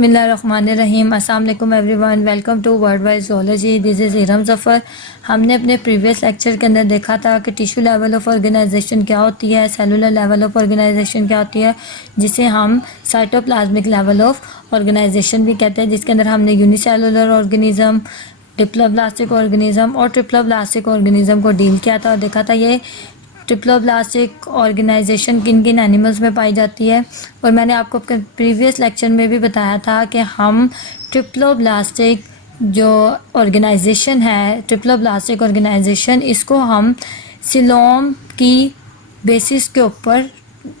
बिस्मिल्लाहिर्रहमानिर्रहीम। अस्सलाम वालेकुम everyone, welcome to World Wide Zoology. This is Iram Zafar. हमने अपने प्रीवियस लेक्चर के अंदर देखा था कि टिश्यू लेवल ऑफ ऑर्गेनाइजेशन क्या होती है, सेलुलर लेवल ऑफ ऑर्गेनाइजेशन क्या होती है, जिसे हम साइटोप्लाज्मिक लेवल ऑफ ऑर्गेनाइजेशन भी कहते हैं, जिसके अंदर हमने यूनिसेलुलर ऑर्गेनिज़म, डिप्लोब्लास्टिक ऑर्गेनिज़म और ट्रिप्लोब्लास्टिक ऑर्गेनिज़म को डील किया था और देखा था ये ट्रिप्लोब्लास्टिक ऑर्गेनाइजेशन किन किन एनिमल्स में पाई जाती है। और मैंने आपको अपने प्रीवियस लेक्चर में भी बताया था कि हम ट्रिप्लोब्लास्टिक जो ऑर्गेनाइजेशन है, ट्रिप्लोब्लास्टिक ऑर्गेनाइजेशन, इसको हम सिलोम की बेसिस के ऊपर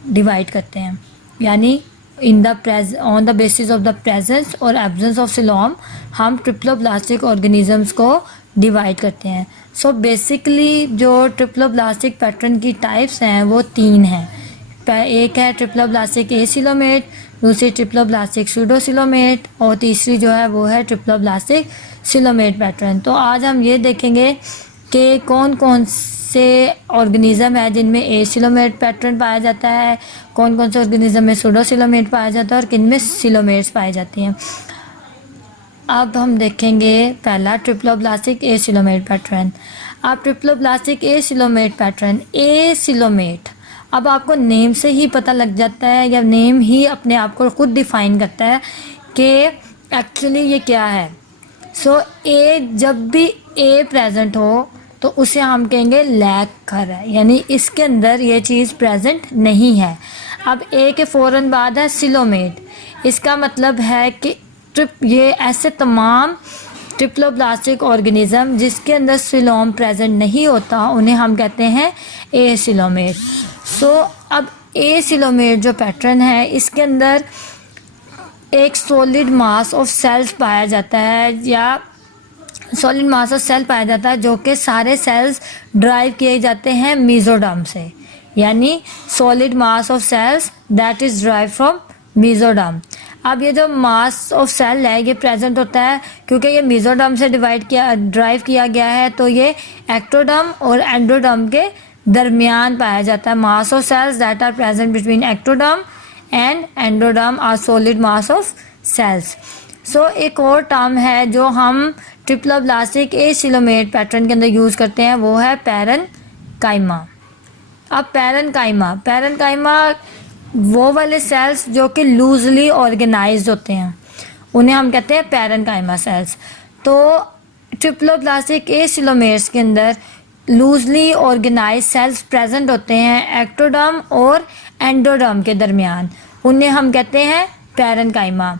डिवाइड करते हैं, यानी on the basis of the presence और एब्सेंस ऑफ सिलोम हम ट्रिप्लोब्लास्टिक ऑर्गेनिजम्स को डिवाइड करते हैं। सो बेसिकली जो ट्रिप्लोब्लास्टिक पैटर्न की टाइप्स हैं वो तीन हैं। एक है ट्रिप्लोब्लास्टिक एसिलोमेट, दूसरी ट्रिप्लोब्लास्टिक सूडोसिलोमेट और तीसरी जो है वो है ट्रिप्लोब्लास्टिक सिलोमेट पैटर्न। तो आज हम ये देखेंगे कि कौन कौन से ऑर्गेनिज़म है जिनमें एसिलोमेट पैटर्न पाया जाता है, कौन कौन से ऑर्गेनिज़म में सूडोसिलोमेट पाया जाता है और किन में सिलोमेट्स पाई जाती हैं। अब हम देखेंगे पहला ट्रिप्लोब्लास्टिक एसिलोमेट पैटर्न। अब ट्रिप्लोब्लास्टिक एसिलोमेट पैटर्न, एसिलोमेट, अब आपको नेम से ही पता लग जाता है या नेम ही अपने आप को खुद डिफाइन करता है कि एक्चुअली ये क्या है। सो ए, जब भी ए प्रेजेंट हो तो उसे हम कहेंगे लैक कर रहा है, यानी इसके अंदर ये चीज़ प्रेजेंट नहीं है। अब ए के फ़ौरन बाद है सिलोमेट, इसका मतलब है कि ये ऐसे तमाम ट्रिप्लोब्लास्टिक ऑर्गेनिज़म जिसके अंदर सिलोम प्रेजेंट नहीं होता उन्हें हम कहते हैं एसिलोमेट। सो अब एसिलोमेट जो पैटर्न है इसके अंदर एक सॉलिड मास ऑफ सेल्स पाया जाता है, या सॉलिड मास ऑफ सेल पाया जाता है जो कि सारे सेल्स ड्राइव किए जाते हैं मेसोडर्म से, यानी solid mass of cells that is drive from mesoderm. अब ये जो मास ऑफ सेल है ये प्रेजेंट होता है क्योंकि ये मेसोडर्म से ड्राइव किया गया है, तो ये एक्टोडर्म और एंडोडर्म के दरमियान पाया जाता है। Mass of cells that are present between ectoderm and endoderm are solid mass of cells. So एक और टर्म है जो हम ट्रिप्लोब्लास्टिक एसिलोमेट पैटर्न के अंदर यूज़ करते हैं, वो है पैरेन्काइमा। अब पैरेन्काइमा वो वाले सेल्स जो कि लूजली ऑर्गेनाइज्ड होते हैं उन्हें हम कहते हैं पैरेन्काइमा सेल्स। तो ट्रिप्लोब्लास्टिक एसिलोमेट्स के अंदर लूजली ऑर्गेनाइज्ड सेल्स प्रेजेंट होते हैं एक्टोडर्म और एंडोडर्म के दरमियान, उन्हें हम कहते हैं पैरेन्काइमा।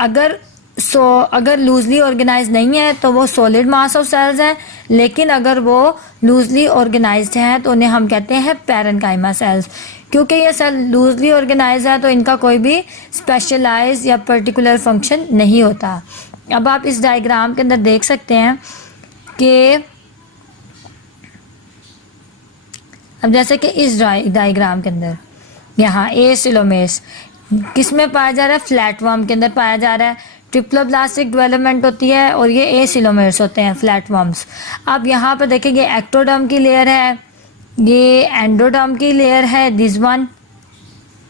अगर लूजली ऑर्गेनाइज नहीं है तो वो सॉलिड मास ऑफ सेल्स हैं, लेकिन अगर वो लूजली ऑर्गेनाइज्ड हैं तो उन्हें हम कहते हैं पैरेन्काइमा सेल्स। क्योंकि ये सेल लूजली ऑर्गेनाइज है तो इनका कोई भी स्पेशलाइज या पर्टिकुलर फंक्शन नहीं होता। अब आप इस डायग्राम के अंदर देख सकते हैं कि अब जैसे कि इस डायग्राम के अंदर यहाँ एसिलोमेट्स किस में पाया जा रहा है, फ्लैटवर्म के अंदर पाया जा रहा है। ट्रिप्लोब्लास्टिक डेवलपमेंट होती है और ये एसिलोमेट्स होते हैं, फ्लैटवर्म्स। अब यहाँ पर देखेंगे एक्टोडर्म की लेयर है, ये एंडोडर्म की लेयर है, दिस वन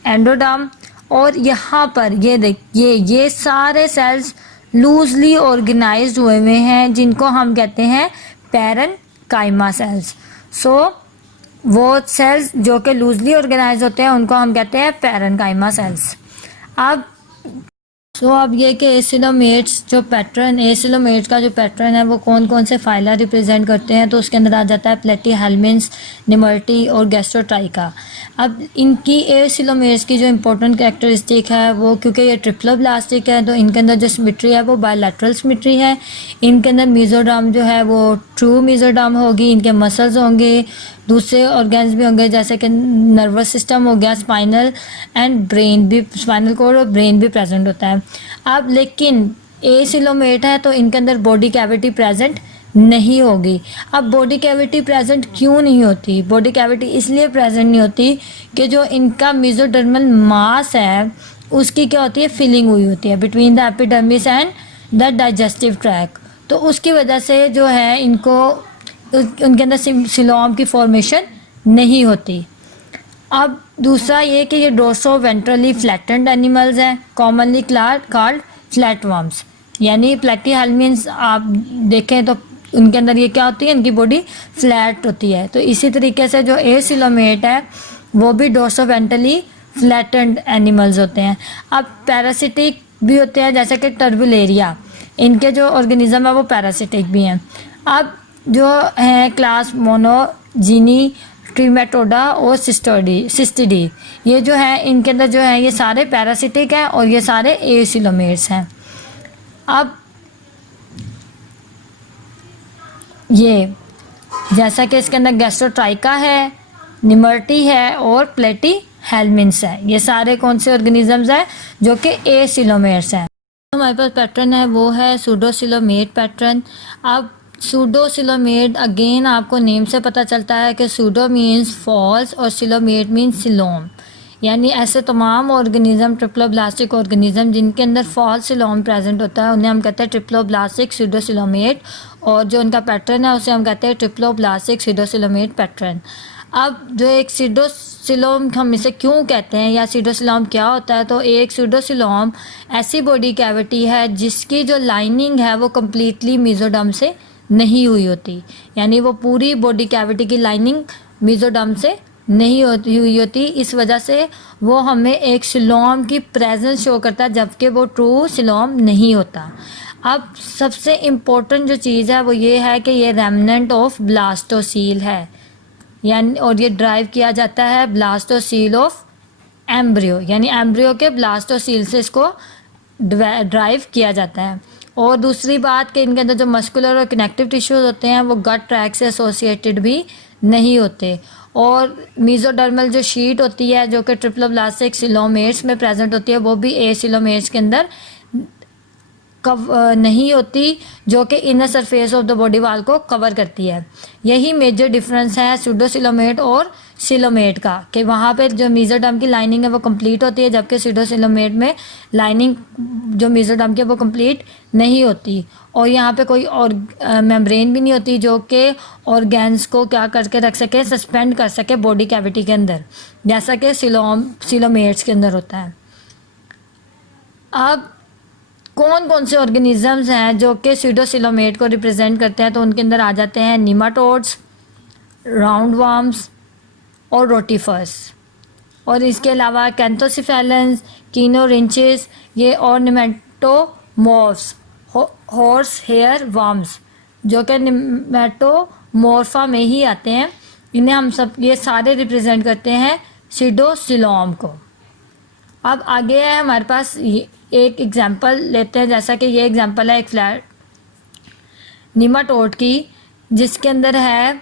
एंडोडर्म, और यहाँ पर ये देखिए ये सारे सेल्स लूजली ऑर्गेनाइज्ड हुए हैं जिनको हम कहते हैं पैरेन्काइमा सेल्स। सो वो सेल्स जो कि लूजली ऑर्गेनाइज होते हैं उनको हम कहते हैं पैरेन्काइमा सेल्स। अब ये कि एसिलोमेट्स जो पैटर्न, एसिलोमेट्स का जो पैटर्न है वो कौन कौन से फाइला रिप्रेजेंट करते हैं, तो उसके अंदर आ जाता है प्लेटीहेल्मिन्थ्स, निमर्टी और गैस्ट्रोट्राइका। अब इनकी एसिलोमेट्स की जो इम्पोर्टेंट कैरेक्टरिस्टिक है वो, क्योंकि ये ट्रिप्लोब्लास्टिक है तो इनके अंदर जो सिमेट्री है वो बायलैटरल सिमेट्री है। इनके अंदर मेसोडर्म जो है वो ट्रू मेसोडर्म होगी, इनके मसल्स होंगे, दूसरे ऑर्गन्स भी होंगे जैसे कि नर्वस सिस्टम हो गया, स्पाइनल एंड ब्रेन भी, स्पाइनल कोड और ब्रेन भी प्रेजेंट होता है। अब लेकिन एसिलोमेट है तो इनके अंदर बॉडी कैविटी प्रेजेंट नहीं होगी। अब बॉडी कैविटी प्रेजेंट क्यों नहीं होती? बॉडी कैविटी इसलिए प्रेजेंट नहीं होती कि जो इनका मेसोडर्मल मास है उसकी क्या होती है, फिलिंग हुई होती है between the epidermis and the digestive track, तो उसकी वजह से जो है इनको उनके अंदर सिलोम की फॉर्मेशन नहीं होती। अब दूसरा ये कि ये डोर्सो वेंट्रली फ्लैटेंड एनिमल्स हैं, कॉमनली कॉल्ड फ्लैट वर्म्स, यानी प्लेटीहेल्मिन्स आप देखें तो उनके अंदर ये क्या होती है, इनकी बॉडी फ्लैट होती है। तो इसी तरीके से जो एसिलोमेट है वो भी डोर्सोवेंट्रली फ्लैटेंड एनिमल्स होते हैं। अब पैरासिटिक भी होते हैं, जैसे कि टर्बुलेरिया, इनके जो ऑर्गेनिज्म है वो पैरासिटिक भी हैं। अब जो है क्लास मोनोजीनी, ट्रीमेटोडा और सिस्टिडी, ये जो है इनके अंदर जो है ये सारे पैरासिटिक हैं और ये सारे एसिलोमेट्स हैं। अब ये जैसा कि इसके अंदर गैस्ट्रोट्राइका है, निमर्टी है और प्लेटी हेल्मिन्स है, ये सारे कौन से ऑर्गेनिजम्स हैं जो कि एसिलोमेट्स हैं। हमारे पास पैटर्न है वो है सूडोसिलोमेट पैटर्न। अब सूडोसिलोमेट अगेन आपको नेम से पता चलता है कि सूडो मीन्स फॉल्स और सिलोमेट मीन्स सिलोम, यानी ऐसे तमाम ऑर्गेनिज्म ट्रिप्लोब्लास्टिक ऑर्गेनिज्म जिनके अंदर फॉल्स सिलोम प्रेजेंट होता है उन्हें हम कहते हैं ट्रिप्लोब्लास्टिक सूडोसिलोमेट, और जो उनका पैटर्न है उसे हम कहते हैं ट्रिप्लोब्लास्टिक सूडोसिलोमेट पैटर्न। अब जो एक सीडोसिलोम हम इसे क्यों कहते हैं या सीडोसिलोम क्या होता है, तो एक सीडोसिलोम ऐसी बॉडी कैविटी है जिसकी जो लाइनिंग है वो कम्प्लीटली मेसोडर्म से नहीं हुई होती, यानी वो पूरी बॉडी कैविटी की लाइनिंग मेसोडर्म से नहीं हुई होती, इस वजह से वो हमें एक सिलोम की प्रेजेंस शो करता है जबकि वो ट्रू सिलोम नहीं होता। अब सबसे इम्पोर्टेंट जो चीज़ है वो ये है कि ये रेमनेंट ऑफ ब्लास्टोसील है, यानी और ये ड्राइव किया जाता है ब्लास्टोसील ऑफ एम्ब्रियो, यानी एम्ब्रियो के ब्लास्टोसील से इसको ड्राइव किया जाता है। और दूसरी बात कि इनके अंदर जो मस्कुलर और कनेक्टिव टिश्यूज होते हैं वो गट ट्रैक से एसोसिएटेड भी नहीं होते। और मेसोडर्मल जो शीट होती है जो कि ट्रिप्लोब्लास्टिक सिलोमेट्स में प्रेजेंट होती है वो भी एसिलोमेट्स के अंदर नहीं होती, जो कि inner surface of the body wall को कवर करती है। यही मेजर डिफरेंस है सूडोसिलोमेट और सिलोमेट का, कि वहाँ पे जो मेसोडर्म की लाइनिंग है वो कंप्लीट होती है जबकि सूडोसिलोमेट में लाइनिंग जो मेसोडर्म की है वो कंप्लीट नहीं होती, और यहाँ पे कोई और मेम्ब्रेन भी नहीं होती जो कि ऑर्गेन्स को क्या करके रख सके, सस्पेंड कर सके बॉडी कैविटी के अंदर, जैसा कि सिलोमेट्स के अंदर होता है। अब कौन कौन से ऑर्गेनिजम्स हैं जो कि सूडोसिलोमेट को रिप्रेजेंट करते हैं, तो उनके अंदर आ जाते हैं निमाटोड्स, राउंड वर्म्स और रोटिफर्स, और इसके अलावा कैंथोसिफेलेंस, कीनोरिंचेस, ये ऑर्नामेंटोमॉर्फ्स, हॉर्स हेयर वर्म्स जो कि निमेटोमॉर्फा में ही आते हैं, इन्हें हम सब ये सारे रिप्रेजेंट करते हैं सूडोसिलोम को। अब आगे है हमारे पास एक एग्जांपल लेते हैं, जैसा कि ये एग्जांपल है एक फ्लैट निमाटोड की, जिसके अंदर है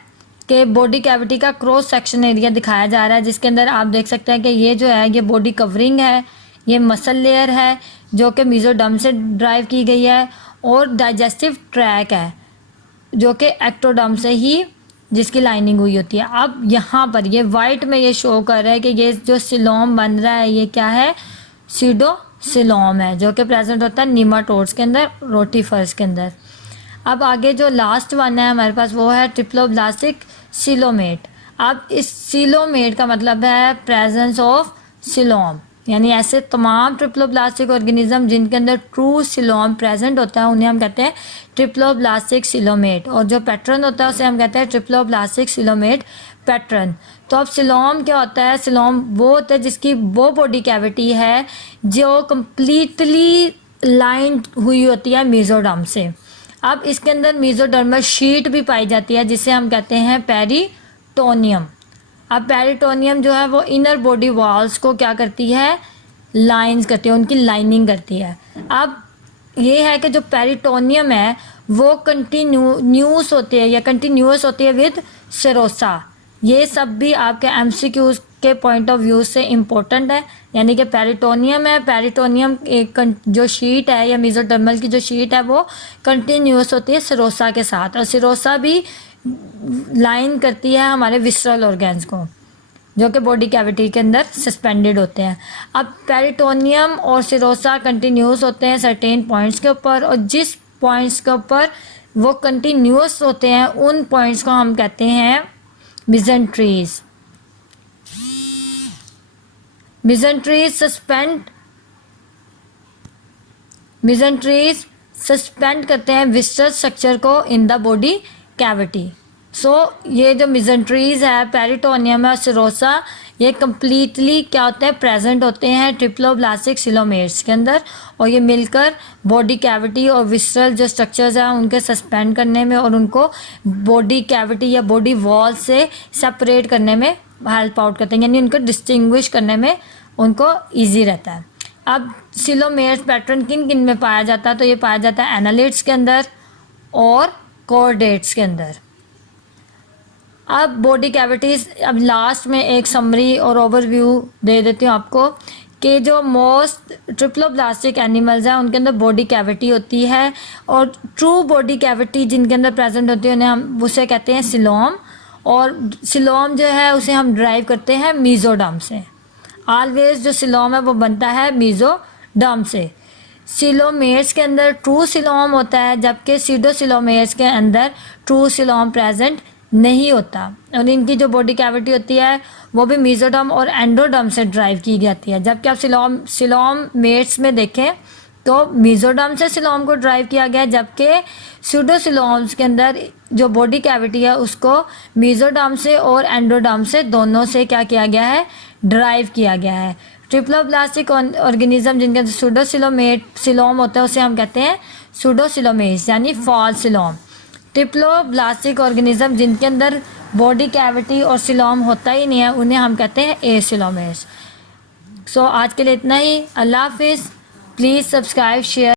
कि बॉडी कैविटी का क्रॉस सेक्शन एरिया दिखाया जा रहा है, जिसके अंदर आप देख सकते हैं कि ये जो है ये बॉडी कवरिंग है, ये मसल लेयर है जो कि मेसोडर्म से ड्राइव की गई है, और डाइजेस्टिव ट्रैक है जो कि एक्टोडर्म से ही जिसकी लाइनिंग हुई होती है। अब यहाँ पर ये वाइट में ये शो कर रहा है कि ये जो सिलोम बन रहा है ये क्या है, सूडोसिलोम है, जो कि प्रेजेंट होता है निमाटोड्स के अंदर, रोटिफर्स के अंदर। अब आगे जो लास्ट वन है हमारे पास वो है ट्रिप्लोब्लास्टिक सिलोमेट। अब इस सिलोमेट का मतलब है प्रेजेंस ऑफ सिलोम, यानी ऐसे तमाम ट्रिप्लोब्लास्टिक ऑर्गेनिज्म जिनके अंदर ट्रू सिलोम प्रेजेंट होता है उन्हें हम कहते हैं ट्रिप्लोब्लास्टिक सिलोमेट, और जो पैटर्न होता है उसे हम कहते हैं ट्रिप्लोब्लास्टिक सिलोमेट पैटर्न। तो अब सिलोम क्या होता है, सिलोम वो होता है जिसकी वो बॉडी कैविटी है जो कम्प्लीटली लाइन हुई होती है मेसोडर्म से। अब इसके अंदर मेसोडर्मल शीट भी पाई जाती है जिसे हम कहते हैं पेरिटोनियम। अब पेरिटोनियम जो है वो इनर बॉडी वॉल्स को क्या करती है, लाइंस करती है, उनकी लाइनिंग करती है। अब ये है कि जो पेरिटोनियम है वो कंटिन्यूस होती है या कंटिन्यूस होती है विद सेरोसा। ये सब भी आपके एमसीक्यूज के पॉइंट ऑफ व्यू से इम्पोर्टेंट है, यानी कि पेरिटोनियम है, पेरिटोनियम एक जो शीट है या मेसोडर्मल की जो शीट है वो कंटिन्यूस होती है सेरोसा के साथ, और सेरोसा भी लाइन करती है हमारे विसरल ऑर्गेन्स को जो कि बॉडी कैविटी के अंदर सस्पेंडेड होते हैं। अब पेरिटोनियम और सेरोसा कंटिन्यूस होते हैं सर्टेन पॉइंट्स के ऊपर, और जिस पॉइंट्स के ऊपर वो कंटिन्यूस होते हैं उन पॉइंट्स को हम कहते हैं mesenteries. Mesenteries suspend mesenteries suspend करते हैं विस्टरल स्ट्रक्चर को इन द बॉडी कैविटी। सो ये जो मिजेंट्रीज है, पेरिटोनियम है और सिरोसा, ये कम्प्लीटली क्या होते हैं, प्रेजेंट होते हैं ट्रिप्लोब्लास्टिक सिलोमेर्स के अंदर, और ये मिलकर बॉडी कैविटी और विस्टरल जो स्ट्रक्चर्स हैं उनके सस्पेंड करने में और उनको बॉडी कैविटी या बॉडी वॉल से सेपरेट करने में हेल्प आउट करते हैं, यानी उनको डिस्टिंग्विश करने में उनको ईजी रहता है। अब सिलोमेर्स पैटर्न किन किन में पाया जाता है, तो ये पाया जाता है एनालिड्स के अंदर और कॉर्डेट्स के अंदर। अब बॉडी कैविटीज़, अब लास्ट में एक समरी और ओवरव्यू दे देती हूँ आपको कि जो मोस्ट ट्रिप्लोब्लास्टिक एनिमल्स हैं उनके अंदर बॉडी कैविटी होती है, और ट्रू बॉडी कैविटी जिनके अंदर प्रेजेंट होती है उन्हें हम उसे कहते हैं सिलोम, और सिलोम जो है उसे हम ड्राइव करते हैं मीजोडर्म से। ऑलवेज जो सिलोम है वो बनता है मीजोडर्म से। सिलोमेर्स के अंदर ट्रू सिलोम होता है, जबकि सीडोसिलोमेर्स के अंदर ट्रू सिलोम प्रेजेंट नहीं होता, और इनकी जो बॉडी कैविटी होती है वो भी मीजोडर्म और एंडोडर्म से ड्राइव की जाती है। जबकि आप सिलोमेर्स में देखें तो मीजोडर्म से सिलोम को ड्राइव किया गया है, जबकि सूडोसिलोम्स के अंदर जो बॉडी कैविटी है उसको मीजोडर्म से और एंडोडर्म से दोनों से क्या किया गया है, ड्राइव किया गया है। ट्रिप्लोब्लास्टिक ऑर्गेनिज्म जिनके अंदर सूडोसिलोम होता है उसे हम कहते हैं सूडोसिलोमेस यानी फॉल्स सिलोम। ट्रिप्लोब्लास्टिक ऑर्गेनिज्म जिनके अंदर बॉडी कैविटी और सिलोम होता ही नहीं है उन्हें हम कहते हैं एसिलोमेस। सो आज के लिए इतना ही। अल्लाह हाफिज़। Please subscribe, share.